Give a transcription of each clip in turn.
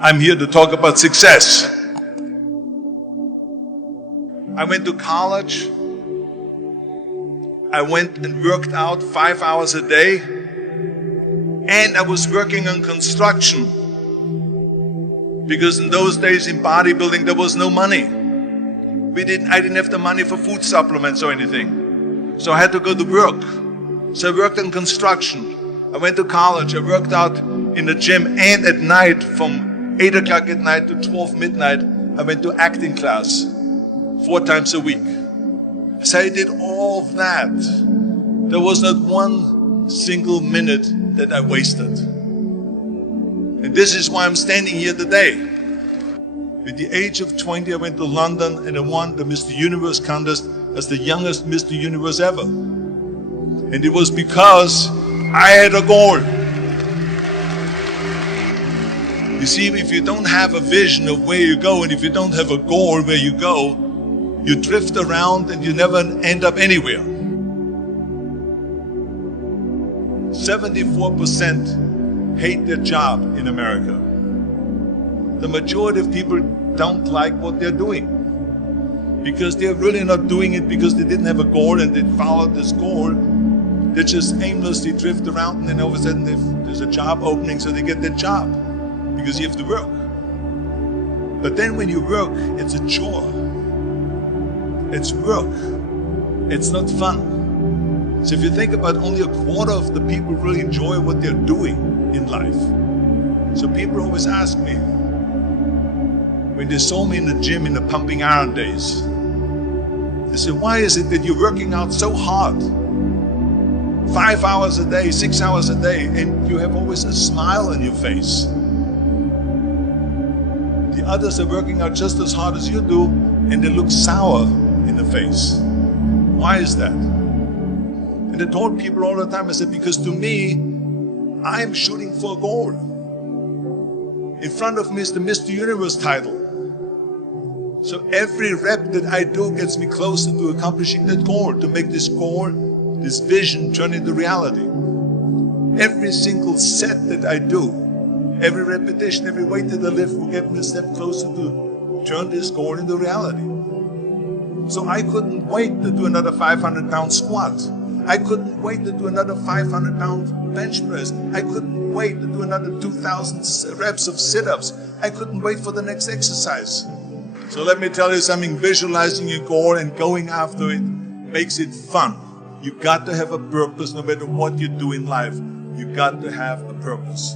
I'm here to talk about success. I went to college. I went and worked out 5 hours a day. And I was working on construction. Because in those days in bodybuilding there was no money. I didn't have the money for food supplements or anything. So I had to go to work. So I worked in construction. I went to college. I worked out in the gym, and at night from 8 o'clock at night to 12 midnight, I went to acting class 4 times a week. So I did all of that. There was not one single minute that I wasted. And this is why I'm standing here today. At the age of 20, I went to London and I won the Mr. Universe contest as the youngest Mr. Universe ever. And it was because I had a goal. You see, if you don't have a vision of where you go, and if you don't have a goal where you go, you drift around and you never end up anywhere. 74% hate their job in America. The majority of people don't like what they're doing because they're really not doing it because they didn't have a goal and they followed this goal. They just aimlessly drift around, and then all of a sudden there's a job opening, so they get that job because you have to work. But then when you work, it's a chore. It's work. It's not fun. So if you think about, only a quarter of the people really enjoy what they're doing in life. So people always ask me, when they saw me in the gym in the pumping iron days, they said, why is it that you're working out so hard? 5 hours a day, 6 hours a day, and you have always a smile on your face. The others are working out just as hard as you do, and they look sour in the face. Why is that? And I told people all the time, I said, because to me, I'm shooting for a goal. In front of me is the Mr. Universe title. So every rep that I do gets me closer to accomplishing that goal, to make this goal, this vision, turn into reality. Every single set that I do, every repetition, every weight that I lift will get me a step closer to turn this goal into reality. So I couldn't wait to do another 500-pound squat. I couldn't wait to do another 500-pound bench press. I couldn't wait to do another 2,000 reps of sit-ups. I couldn't wait for the next exercise. So let me tell you something, visualizing your goal and going after it makes it fun. You got to have a purpose no matter what you do in life. You got to have a purpose.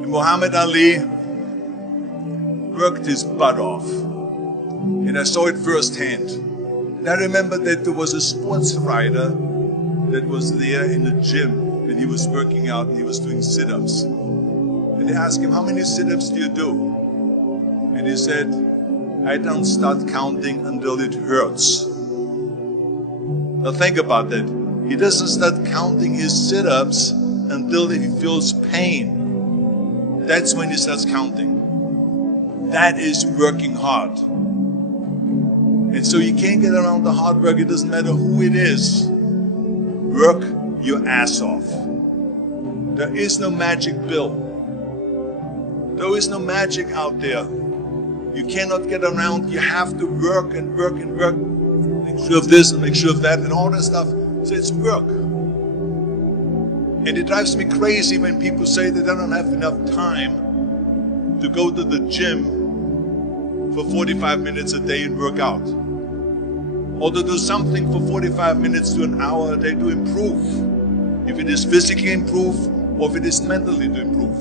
And Muhammad Ali worked his butt off. And I saw it firsthand. And I remember that there was a sports writer that was there in the gym when he was working out and he was doing sit-ups. And they asked him, how many sit-ups do you do? And he said, I don't start counting until it hurts. Now think about that. He doesn't start counting his sit-ups until he feels pain. That's when he starts counting. That is working hard. And so you can't get around the hard work. It doesn't matter who it is. Work your ass off. There is no magic pill. There is no magic out there. You cannot get around. You have to work and work and work. Make sure of this and make sure of that and all that stuff. So it's work. And it drives me crazy when people say that they don't have enough time to go to the gym for 45 minutes a day and work out. Or to do something for 45 minutes to an hour a day to improve. If it is physically improve or if it is mentally to improve.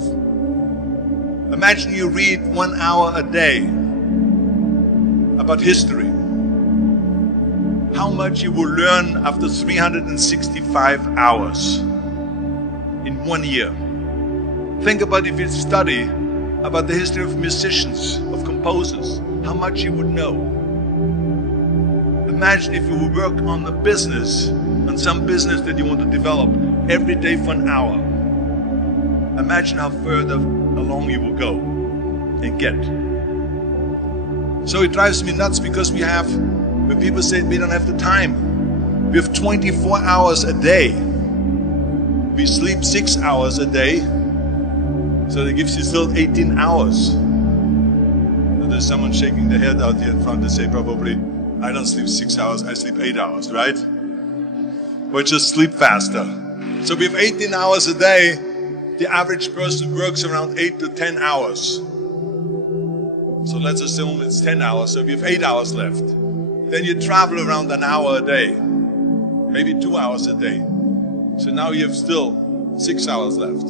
Imagine you read 1 hour a day about history. How much you will learn after 365 hours in 1 year. Think about if you study about the history of musicians, of composers, how much you would know. Imagine if you would work on a business, on some business that you want to develop every day for an hour. Imagine how further along you will go and get. So it drives me nuts because when people say we don't have the time, we have 24 hours a day. We sleep 6 hours a day. So that gives you still 18 hours. So there's someone shaking their head out here in front. They say probably, I don't sleep 6 hours, I sleep 8 hours, right? Or just sleep faster. So we have 18 hours a day. The average person works around 8 to 10 hours. So let's assume it's 10 hours, so we have 8 hours left. Then you travel around an hour a day, maybe 2 hours a day. So now you have still 6 hours left.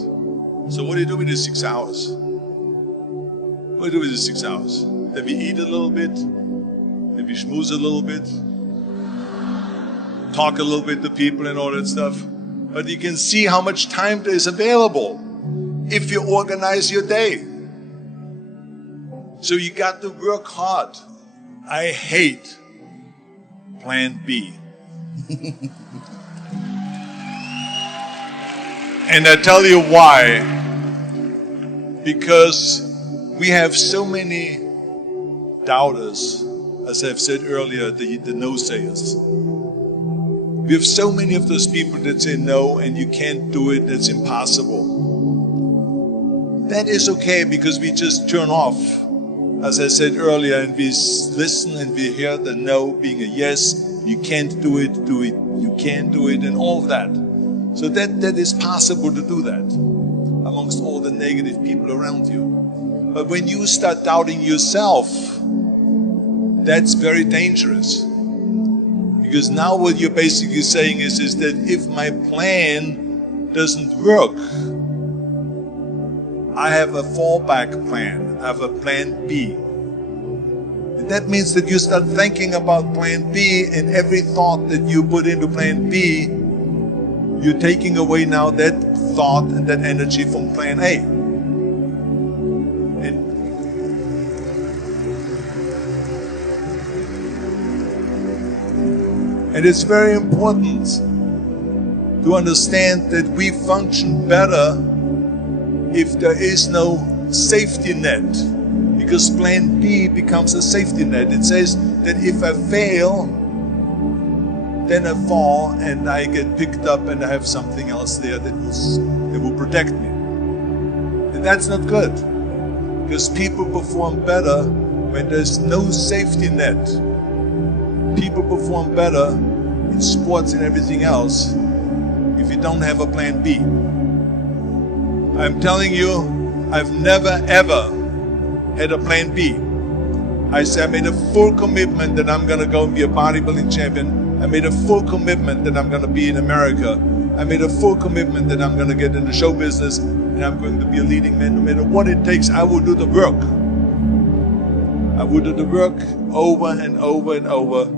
So what do you do with the 6 hours? What do you do with the 6 hours? Then we eat a little bit, then we schmooze a little bit, talk a little bit to people and all that stuff. But you can see how much time there is available if you organize your day. So you got to work hard. I hate plan B. And I tell you why. Because we have so many doubters, as I've said earlier, the no-sayers. We have so many of those people that say no and you can't do it, that's impossible. That is okay because we just turn off, as I said earlier, and we listen and we hear the no being a yes. You can't do it, you can't do it, and all of that. So that is possible to do that amongst all the negative people around you. But when you start doubting yourself, that's very dangerous. Because now what you're basically saying is that if my plan doesn't work, I have a fallback plan, I have a plan B. And that means that you start thinking about plan B, and every thought that you put into plan B, you're taking away now that thought and that energy from plan A. And it's very important to understand that we function better if there is no safety net, because plan B becomes a safety net. It says that if I fail, then I fall and I get picked up and I have something else there that will protect me. And that's not good, because people perform better when there's no safety net. People perform better in sports and everything else if you don't have a plan B. I'm telling you, I've never ever had a plan B. I said I made a full commitment that I'm gonna go and be a bodybuilding champion. I made a full commitment that I'm gonna be in America. I made a full commitment that I'm gonna get in the show business and I'm going to be a leading man. No matter what it takes, I will do the work. I will do the work over and over and over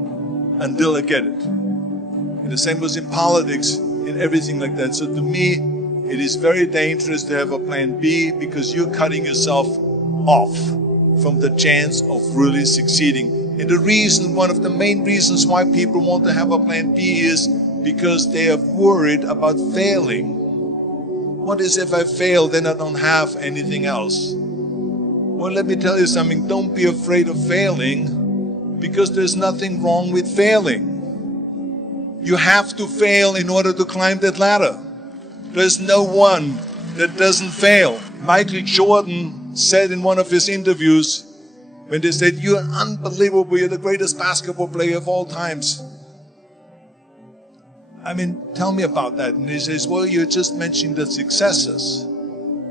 until I get it. And the same was in politics, in everything like that. So to me, it is very dangerous to have a plan B, because you're cutting yourself off from the chance of really succeeding. And the reason, one of the main reasons why people want to have a plan B is because they are worried about failing. What is if I fail, then I don't have anything else? Well, let me tell you something, don't be afraid of failing, because there's nothing wrong with failing. You have to fail in order to climb that ladder. There's no one that doesn't fail. Michael Jordan said in one of his interviews, when they said, "You're unbelievable, you're the greatest basketball player of all times." I mean, tell me about that. And he says, well, you're just mentioning the successes.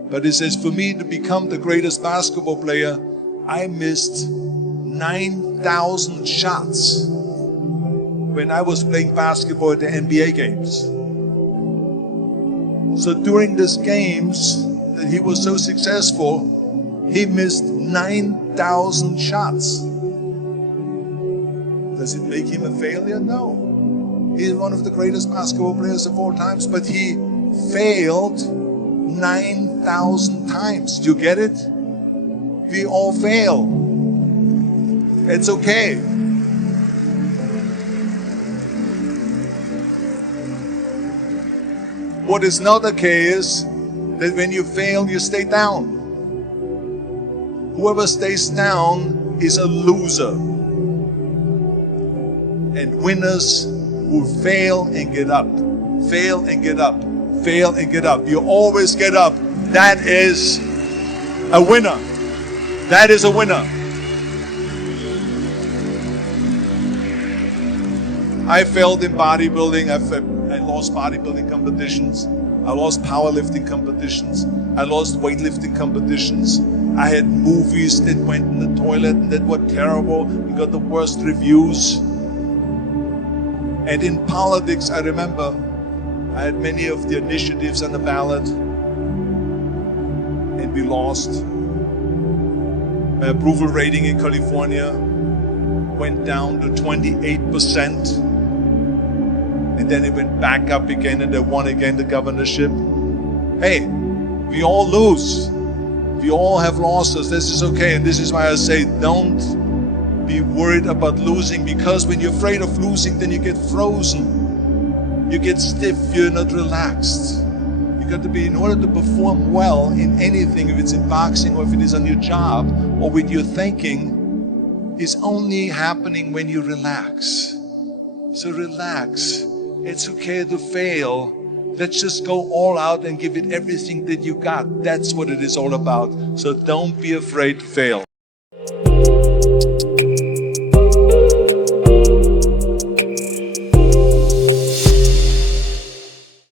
But he says, for me to become the greatest basketball player, I missed 9,000 shots when I was playing basketball at the NBA games. So during these games that he was so successful, he missed 9,000 shots. Does it make him a failure? No. He's one of the greatest basketball players of all times, but he failed 9,000 times. Do you get it? We all fail. It's okay. What is not okay is that when you fail, you stay down. Whoever stays down is a loser. And winners will fail and get up. Fail and get up. Fail and get up. You always get up. That is A winner. That is a winner. I failed in bodybuilding. I lost bodybuilding competitions. I lost powerlifting competitions. I lost weightlifting competitions. I had movies that went in the toilet and that were terrible. We got the worst reviews. And in politics, I remember I had many of the initiatives on the ballot and we lost. My approval rating in California went down to 28%. And then it went back up again and I won again the governorship. Hey, we all lose. We all have losses. This is okay. And this is why I say don't be worried about losing, because when you're afraid of losing, then you get frozen. You get stiff. You're not relaxed. You got to be, in order to perform well in anything, if it's in boxing or if it is on your job or with your thinking, is only happening when you relax. So relax. It's okay to fail. Let's just go all out and give it everything that you got. That's what it is all about. So don't be afraid to fail.